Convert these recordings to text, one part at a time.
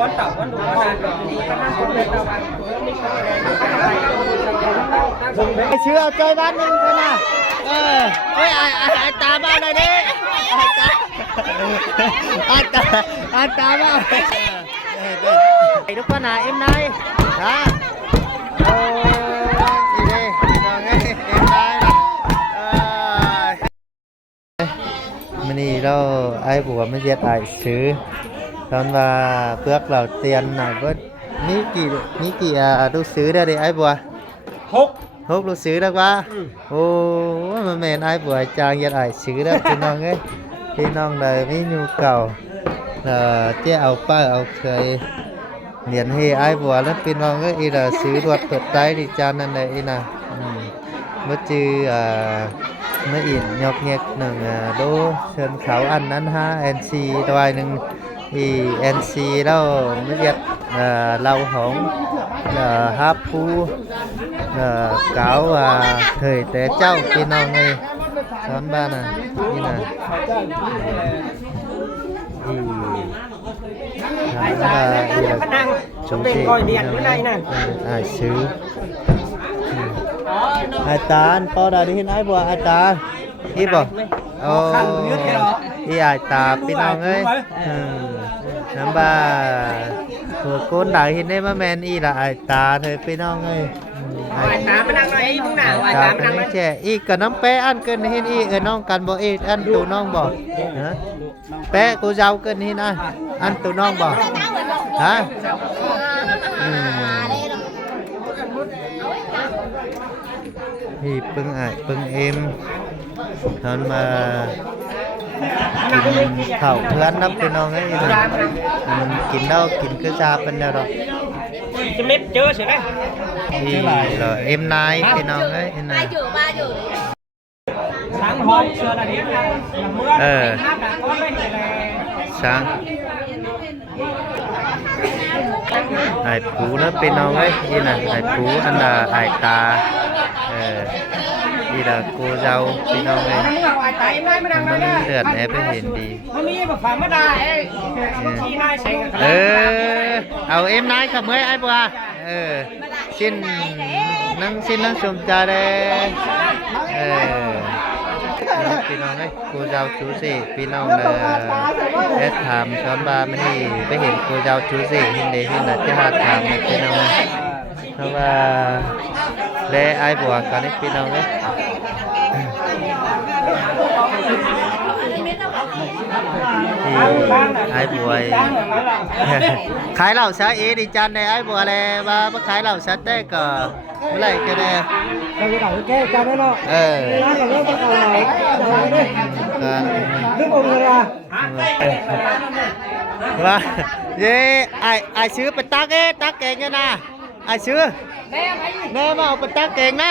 วันเต่าวันดูวันไอ้เชื่อใจบ้านนึงไปนะเฮ้ยไอ้ตาบ้านอะไรดิไอ้ตาบ้านไอ้ทุกคนนะเอ็มนายฮะโอ้ยดีเลยน้องเอ้ยเอ็มนายมันนี่เราไอ้บัวไม่เสียตายซื้อตอนว่าเปลือกเราเตียนหน่อยก็นี่กี่ลูกซื้อได้ดิไอ้บัวหกลูกซื้อได้ปะโอ้มันแม่นไอ้บัวจางยัดไอ้ซื้อได้พี่น้องเอ้ยพี่น้องเลยไม่ยูเก่าเจ้าเอาป้าเอาเคยเหรียญให้ไอ้บัวแล้วพี่น้องก็อีละซื้อรวดเปิดใจดิจานนั่นเลยอีน่ะเมื่อจือเมื่ออินยกเงกหนึ่งดูเชิญเขาอันนั้นNCดอยหนึ่งNCแล้วเมื่อเย็ดเราของฮับผู้เก๋าเคยแต่เจ้าพี่น้องไงสอนบ้านน่ะนี่น่ะชมเด็กเดียนอยู่ในนั่นซื้ออาจารย์พอได้ที่ไหนบ่อาจารย์ที่บ่โอ้ที่อาจารย์พี่น้องเอ้ยน้ำบ้าหัวโกนได้เห็นได้มาแมนอีละอาจารย์เธอพี่น้องเอ้ยอาจารย์มานั่งหน่อยมึงน่ะอาจารย์มานั่งหน่อยแช่อีกกับน้ำแปะอันเกินเห็นอีน้องกันบ่อีอันตัวน้องบ่แปะกูเจ้าเกินเห็นอันตัวน้องบ่ฮะพี่ปึ้งปึ้งเอ็มตอนมากินข้าวเพื่อนนับพี่น้องไอ้กินเหล้ากินกระชาเป็นแล้วหรอจะเม็ดเจอใช่ไหมที่เราเอ็มนายพี่น้องไอ้เอ็มนายsáng hôm xưa là đến mưa sáng ai phú nó bên nó ấy đi là ai phú anh là ai ta đi là cô dâu bên nó ấy nó lượt em phải hiện đi ao em nói không ấy ai bữa xin nâng xung cha đâyพี่น้องเลยกูเจ้าจูสิพี่น้องแอดถามช้อนบาไม่ให้ไปเห็นกูเจ้าจูสิหินเดหินจะหาถามพี่น้องเพราะว่าเล่ไอ้บัวกันนี่พี่น้องเลยไอ้บัวขายเหล้าซาเอดิจันในไอ้บัวเลยว่าขายเหล้าซาเต้ก็เมื่อไรก็ได้เราจะด่าแก้จานได้เนาะร้านกับเรื่องประกอบไหนเรื่ององค์เลยว่าเย่ไอซื้อเป็นตักตักเก่งเนี่ยนะไอซื้อแม่มาเอาเป็นตักเก่งนะ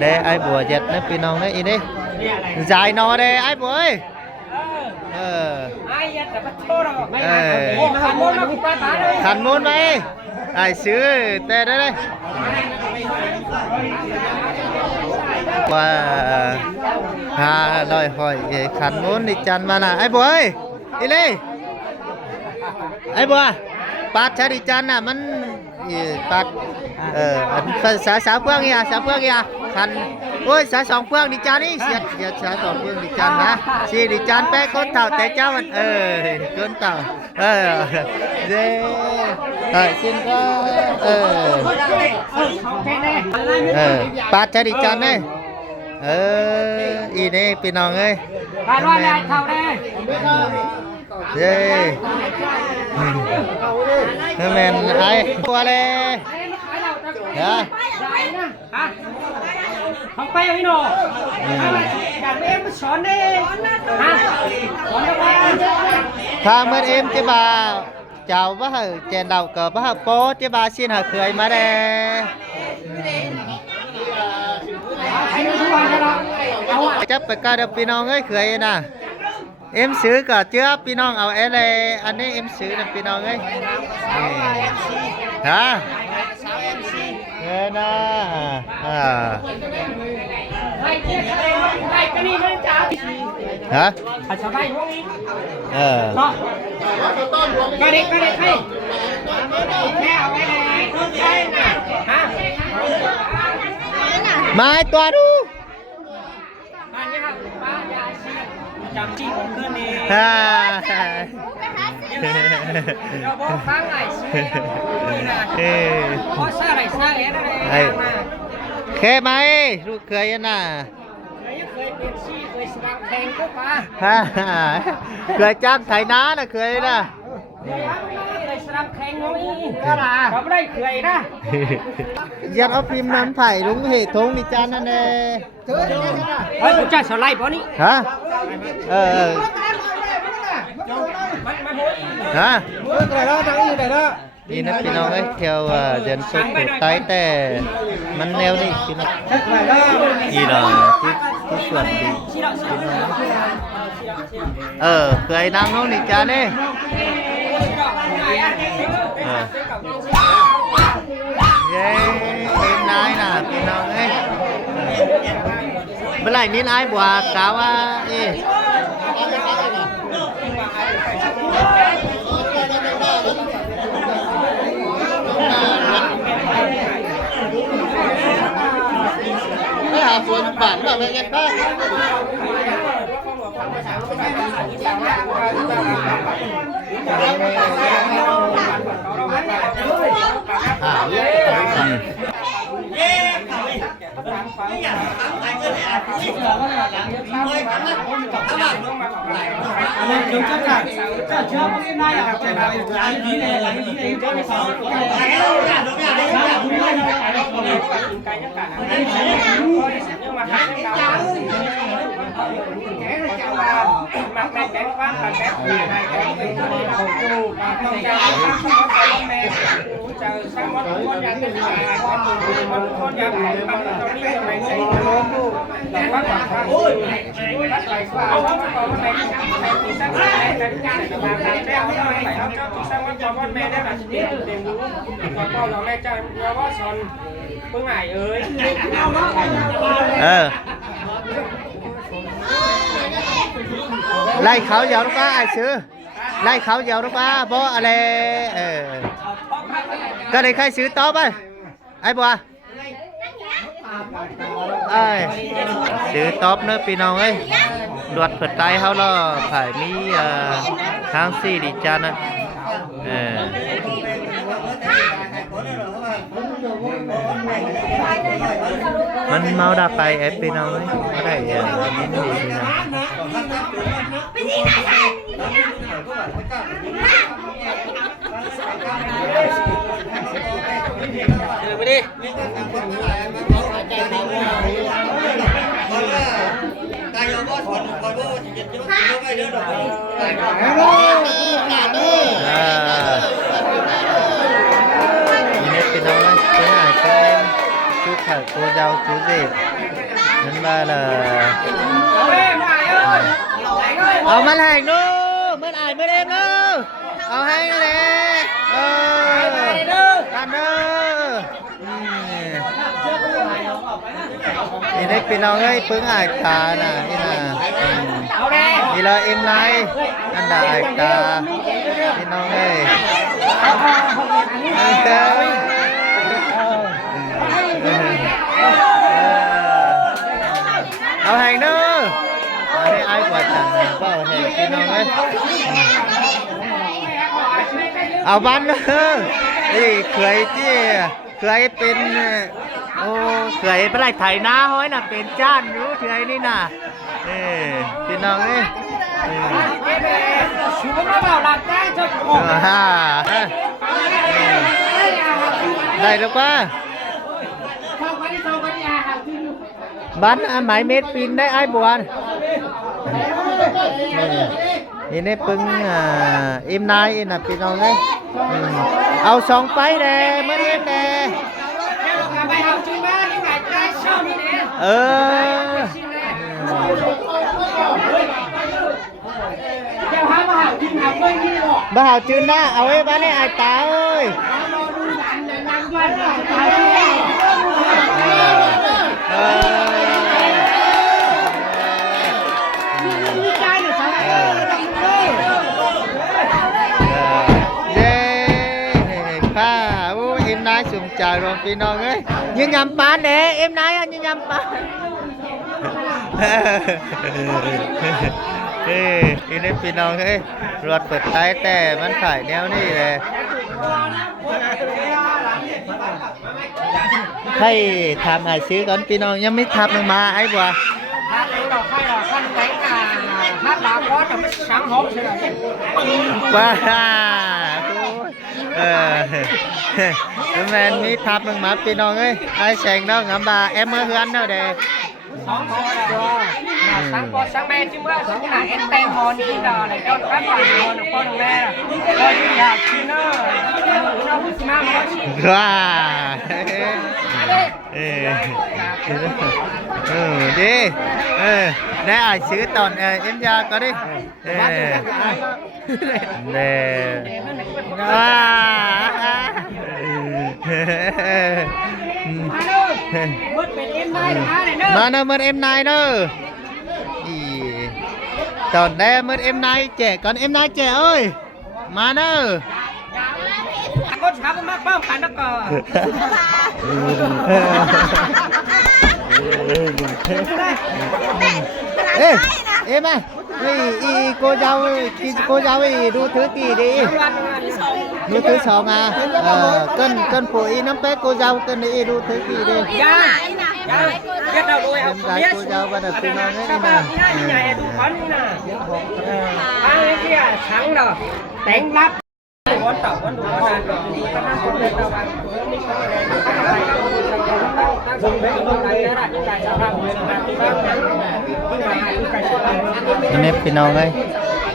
เด้ไอบัวเจ็ดนะพี่น้องนะอีนี่จ่ายนอเด้ไอบัวขันมูนไหมไอซื้อเต้ได้เลยว่าลอยหอยขันมูนดิจันมาน่ะไอบัวอีเลยไอบัวปัดชาดิจันน่ะมันปัดสาเพื่องเนี่ยคันโอ้ยสองเพื่องดิจานนี่เสียสองเพื่องดิจานนะสี่ดิจานแป๊กก้นเต่าแต่เจ้ามันก้นเต่าเด้ชินก็ปัดชาดิจานเนี่ยอีนี่พี่น้องเอ้ยไปร้อยเลยเท่าได้เย้แมนไอ้ตัวเลยฮะทำไปพี่โน่อยากเอ็มสอนดิฮะสอนไปถ้าเมื่อเอ็มจะบ่าเจ้าว่าเจนเดาเกิดว่าโป๊จะบ่าxinหาเคยมาเด้จับไปกาเดพี่น้องเอ้ยเคยนะเอ็มซื้อก็เจ้าพี่น้องเอาอะไรอันนี้เอ็มซื้อนะพี่น้องเอ้ยฮะเนี่ยนะ ล่เจี๊ยบไล่กันนี่ไม่จ้า ฮะ ชาวบ้านพวกนี้ เออ เนาะก็เด็กให้แค่เอาไว้ในใช่น่ะฮะ มาตัวดู บ้านนี้ครับบ้านยาชีจำที่ของคืนนี้ ฮ่า เราบอกฟังหน่อยสิเพราะซาไรซาเอ็ดอะไรมา เคยไหมลูกเคยน่ะ เคยเป็นซี่เคยสร้างแข่งก็มา ฮ่าเคยจ้างไถนาน่ะเคยน่ะ เคยสร้างแข่งน้องอีก็ล่ะเขาไม่ได้เคยนะ ยัดเอาพิมพ์น้ำไผ่ลุงเหตุทงนี่จานนั่นเอง เฮ้ยกูจะสไลด์ป่ะนี่ ฮะเออฮะนี่นะพี่น้องเอ้ยเที่ยวเดินสุดถูกไตแต่มันแนวนี่พี่น้องอีหน่อยที่ส่วนดีเคยนั่งน้องนี่จานนี่เย้เป็นนายน่ะพี่น้องเอ้ยเมื่อไหร่นี้นายบัวกล่าวว่าไม่หาส่วนบาทแบบนี้ก็ไล่เขาเยาวลูกป้าไอ้ซื้อไล่เขาเยาวลูกป้าเพราะอะไรก็เลยใครซื้อต่อไปไอ้บัวซื้อท็อปเนอะพี่น้องเอ้ยดวดเปิดไตเขาแล้วผ่ายมีทางสี่ดิจานนะมันเมาดับไปเอฟพี่น้องเอ้ยไม่ได้นี่ดีพี่น้องไปดินี่เป็นน้องเป็นไหนเป็นchú khởi cô dâu chú rể nên ba là mất hành nữa mất ai mất em nữa hay nè ăn nữa thì đấy bên nào ấy phương ai ta nè thì là em này ăn đại ta bên nào ấyเอาแหงเนอะให้ไอ้กว่าจังเปล่าแหงพี่น้องเอ้ยเอาบ้านเนอะนี่เคยที่เคยเป็นโอ้เคยเป็นไรไถนาห้อยน่ะเป็นจ้านรู้เคยนี่น่ะพี่น้องเอ้ยชูมันมาหลับได้จะโอ้ได้แล้วป่ะบ้านหมายเม็ดปีนได้ไอ้บัวนี่นี่ปึ้งอิมนายอินน่ะปีน้องเลยเอาสองไปเลยเมื่อเรียนเลยบ้าหาวจืนนะเอาไว้บ้านนี้ไอ้ตาเอ้ย พี่น้องเอ้ยยืนยำปานเด้เอ็มนายยืนยำปานอีนี่พี่น้องเอ้ยรถเปิดท้ายแต่มันขายแนวนี่เลยให้ทำหาซื้อก่อนพี่น้องยังไม่ทำลงมาไอ้บัว hát đấy là khai là khăn đánh hát đá có là mới sáng hốp thế này ว้าแมนมีทับลงมาพี่น้องเอ้ยไอ้แสงเนาะงามบาเอ็มเมื่อเฮือนเนาะเด้ sáng có là sáng có sáng mẹ chứ mới sáng là em tem hòn đi đò này con các bạn hòn được con mẹ con đi là chi nó cũng mang nó chi ว้าดีได้อ่านซื้อตอนเอ็มยาก็ดิเด้ว้ามาเนอะมือเอ็มนายเนอะตอนแรกมือเอ็มนายแจกก่อนเอ็มนายแจกเอ้ยมาเนอะ con sao có mắc bơm phải nó cờ ê em à cô dâu đu thứ kỳ đi đu thứ sòng à cân phụ y nắm bé cô dâu cân đi đu thứ kỳ đi biết đâu đuôi em gái cô dâu và đặc biệt nói đấy nè nhà đu phấn nè cái kia sáng rồi đánh lắp con tàu con đủ con đàn con ăn con lên tàu nếpพี่น้องเอ้ย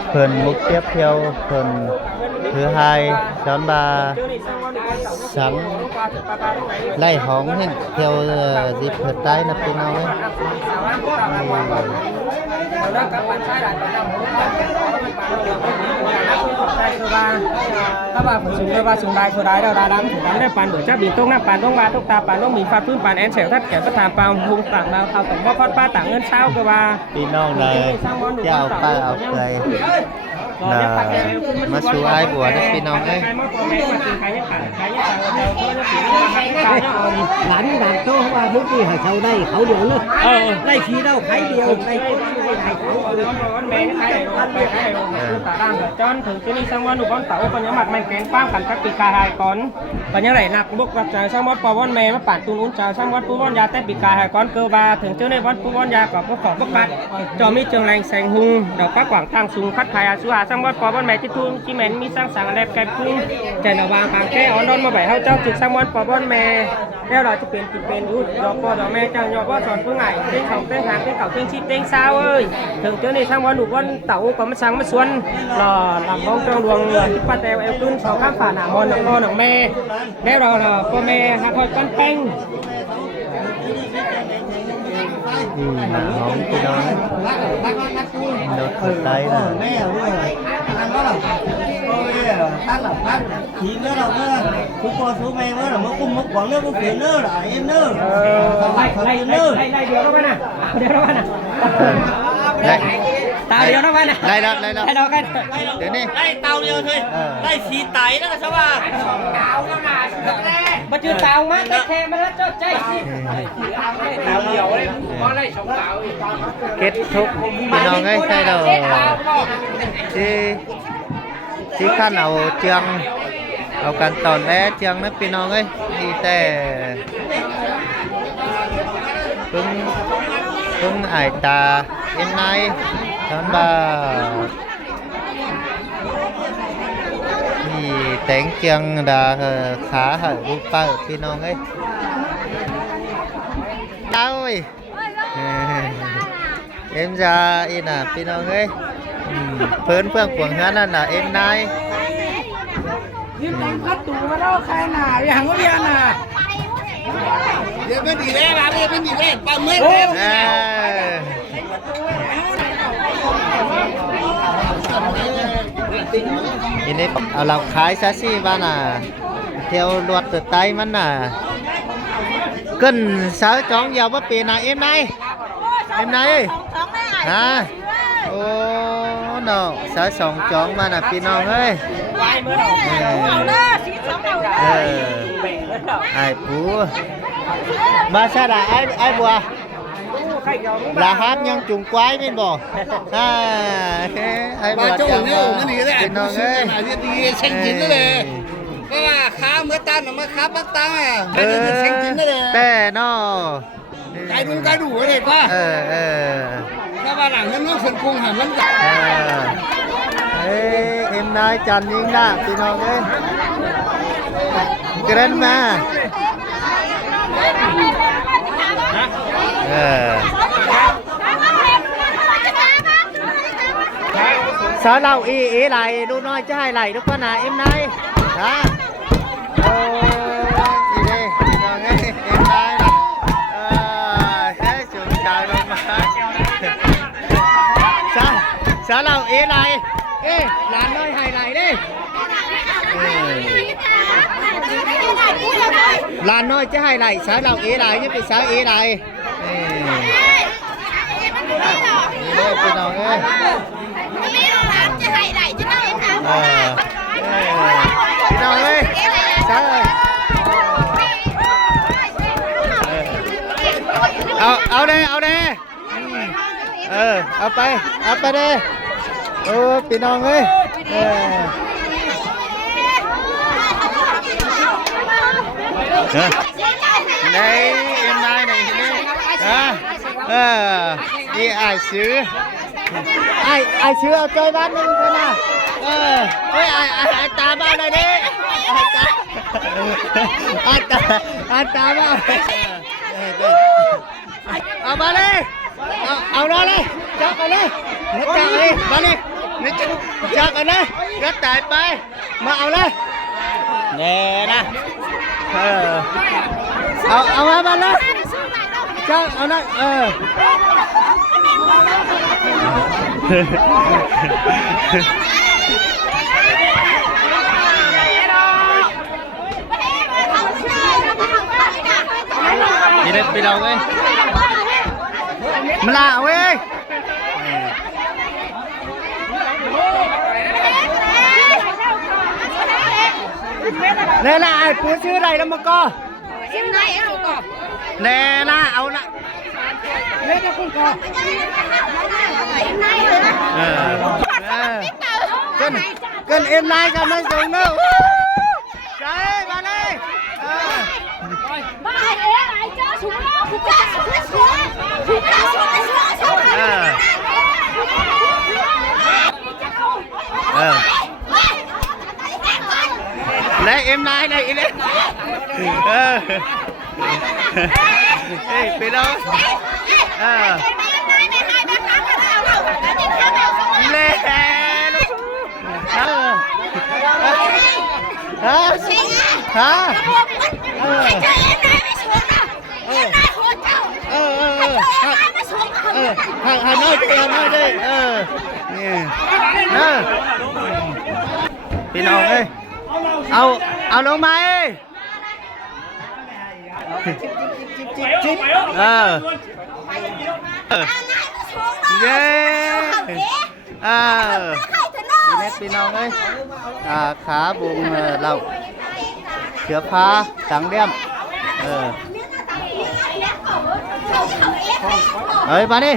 เพิ่นมุกเทียบเที่ยวเพิ่นthứ hai đón bà sáng lai hóng hình theo dịp hợp tái nạpพี่น้องเอ้ยถ้าว่าผมสูงเลยว่าสูงได้คือได้เราได้ดำถูกดำได้ปันเดี๋ยวจะบินต้งหน้าปันต้งมาต้งตาปันต้งมีฟ้าพื้นปันแอนเซลทัดแขนประธานปางหุงต่างดาวเขาสมว่าคอดป้าต่างเงินเช้าก็ว่า พี่น้องเลยเจ้าป้าเอาเคยมาสู่ไอ้บัวนะพี่น้องเอ้ย หลานด่านโต้ว่าเมื่อกี้ให้เขาได้เขาเดียวเลยได้ทีเดียวใครเดียวได้ได้เขาแม่ใครไปใครตาด่างจอนถึงที่นี่สังวันหนูก้อนเต่าปัญญาหมัดมันแกงป้างขันทักปีกาหายก่อนปัญญาไหลหนักบุกกับสังวัดปวันแม่มาปั่นตูนอุ้นจ่าสังวัดปูวันยาแต่ปีกาหายก่อนเกอบาถึงเจ้าในวัดปูวันยากับพวกของพวกปัดจอมีเชิงแรงแสงหุงดอกฟ้ากว่างทางสูงคัดไทยอาสุอาสังวัดปวันแม่ที่ทุ่งที่แม่มีสร้างสรรค์แลบแกมพุ่งใจหนาวางปางแก้อ่อนดอนมาใบเฮาเจ้าจึกสังวัดปวันแม่แล้วเราจะเป็นอยู่ดอกพ่อดอกแม่เจ้าหยอกพ่อสอนเพื่อไงเต้นสองเต้นหางเต้นเก่าเต้นชีเต้นซาวเอ้ยถึงเจ้าในสังวัดหนูวันเต่าก็มาสั่งมาสวนหล่อลำบ้องเจ้าดวงที่ป้าแตวเอลตุ้นสองข้ามฝ่าหนามอนหนังพ่อหนังแม่แล้วเราพ่อแม่หาพ่อกันแป้ง น้องพี่น้องโดดสุดใจนะ thì nữa là số con số mẹ nữa là mới cùng một quán nữa một phía nữa là em nữa đây điều đó bạn à điều đó bạn à tao điều đó bạn à đây đó đây đó cái đến đi đây tao điều thôi đây xì tái đó là sao à mà chưa tao má cái xe mà nó cho chạy tao nhiều đấy con này sống tao kết thúcพี่น้องเอ้ยใช่เราที่ขั้นเอาเชียงเอากันตอนแรกเชียงนะพี่น้องเอ้ยนี่แต่เพิ่งไอตาเอ็นไนตอนบ่านี่แต่งเชียงดาขาหายบุปผาพี่น้องเอ้ยเต้าเอ้ยเอ็มจะอีน่ะพี่น้องเอ้ยเพื่อนขวงเฮือนนั่นน่ะเอ็มนาย นี่แตงพัดตู่มาแล้วใครน่ะอย่างก็เรียนน่ะ เดี๋ยวเป็นดีแม่ละเดี๋ยวเป็นดีแม่ปลาเมื่อ ทีนี้เอาเราขายซะสิบ้านน่ะเที่ยวรวดตัวไตมันน่ะขึ้นสาวจ้องยาวว่าปีน่ะเอ็มนายเอ้ยฮะโอ้ เนาะสายสองจองมาน่ะพี่น้องเอ้ย ไว้เมื่อเราเอาเด้อสีสองเอา เออไอ้ปูมาซะได้ไอ้บัว ใครเกี่ยว ลาฮับยังจุงควายแม่นบ่ไอ้บัวจังพี่น้องเอ้ย เช็คกินนั่นเลยก็ว่าค้าเมื่อตันมาค้าปักตังอ่ะ เออแต่เนาะ ไก่ดุนไก่ดูเลยป่ะ เออ ถ้าว่าหลังนั้นน้องเชิญกรุงหันมันจับ เอ็มนายจันยิงนะพี่น้องเอ้ยเกรนมาสาวเราอีไหลดูน้อยจะให้ไหลทุกคนนะเอ็มนายฮะโอ้อีเด้พี่น้องเอ้ยเอ็มนายนะเฮ้ยจุดดาวลงมาสาวเราอีไหลหลานน้อยให้ไหลดิหลานน้อยจะให้ไหลสาวเราไหลนี่เป็นสาวไหลนี่เด้อพี่น้องเอ้ยพี่น้องเอ้ยสาวเอาเด้เอาไปเด้พี่น้องเอ้ยในเอ็มนายนี่นี่ไอ้ซื้อไอ้ซื้อเอาใจบ้านนึงไปนะเฮ้ยไอ้ตาบ้านเลยดิไอ้ตาบ้านเอามาเลยเอาเลยจับไปเลยจับเลยมาเลยจับกันเลยก็ตายไปมาเอาเลยแน่นะเอามาเลยจับเอาเลยนี่เด็ดไปเราเว้ยมาละเว้ยเนี่ยนะไอ้ปูชื่ออะไรแล้วมันก็ชื่อไหนเอาก็เนี่ยนะเอาละเนี่ยจะคุณก็เกินเอ็มไลน์กันไม่ส่งเนอะใช่มาเลยมาเอ๋ไอ้เจ้าฉุนแล้วฉุนและเอ็มไลน์này lênไปđâu lên hả hả nói điพี่น้องเอ้ยเอาลงมาเอ้ยเย้พี่น้องเอ้ยขาบุงเราเสือพาสังเลี่ยมเฮ้ยมาดิ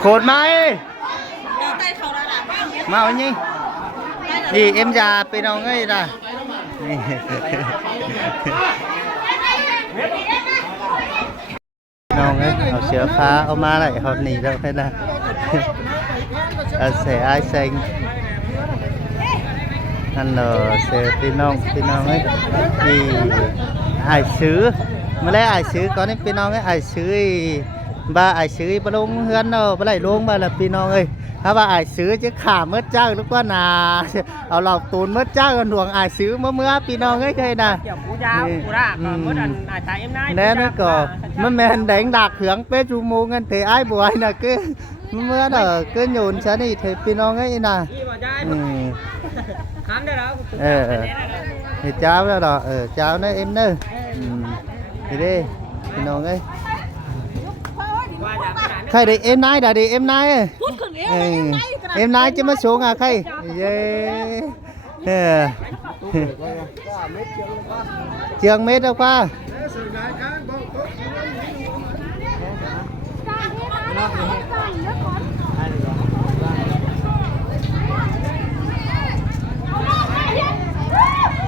โคตรไหมมาเอานี่นี่เอ็มจ่าไปน้องเอ้ยนะนี่น้องเอ้ยเอาเสือฟ้าเอามาlại họ nỉ đâu thế nào sẽ ai xanh anh sẽไปน้องเอ้ยนี่ไอ้ซื้อมาแล้วไอ้ซื้อก่อนนี่ไปน้องเอ้ยไอ้ซื้อ ba ai xử ba lông hươn đâu ba lại luôn ba là pin non ơiถ้าว่าai xử chứ khả mất chắc lúc qua làเอาหลอกตูนmất chắc còn luồng ai xử mơ mưa pin non ấy cây nè เกี่ยวกูยาวกูด่าก็เมื่อดันอาจจะเอ็มได้ nè nó có nó men đánh đạt hướng pe chu mô ngân thế ai bùa ai là cứ mưa đó cứ nhồn sáng đi thì pin non ấy nè ยี่บ่ได้ ค้ำได้แล้ว thì cháu đó đó cháu nó em nữa thì đi pin non ấy ว่าอย่างนั้น ใครได้เอ็มนายได้เอ็มนายเอ็มนายจะมาสูงอ่ะใครเย้เชียงเม็ดเอาป่ะ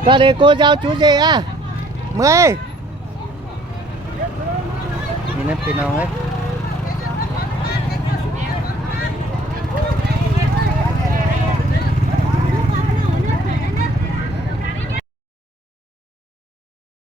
ก็để cô giao chú gì à 10 นี่นั่นพี่น้องเอ้ย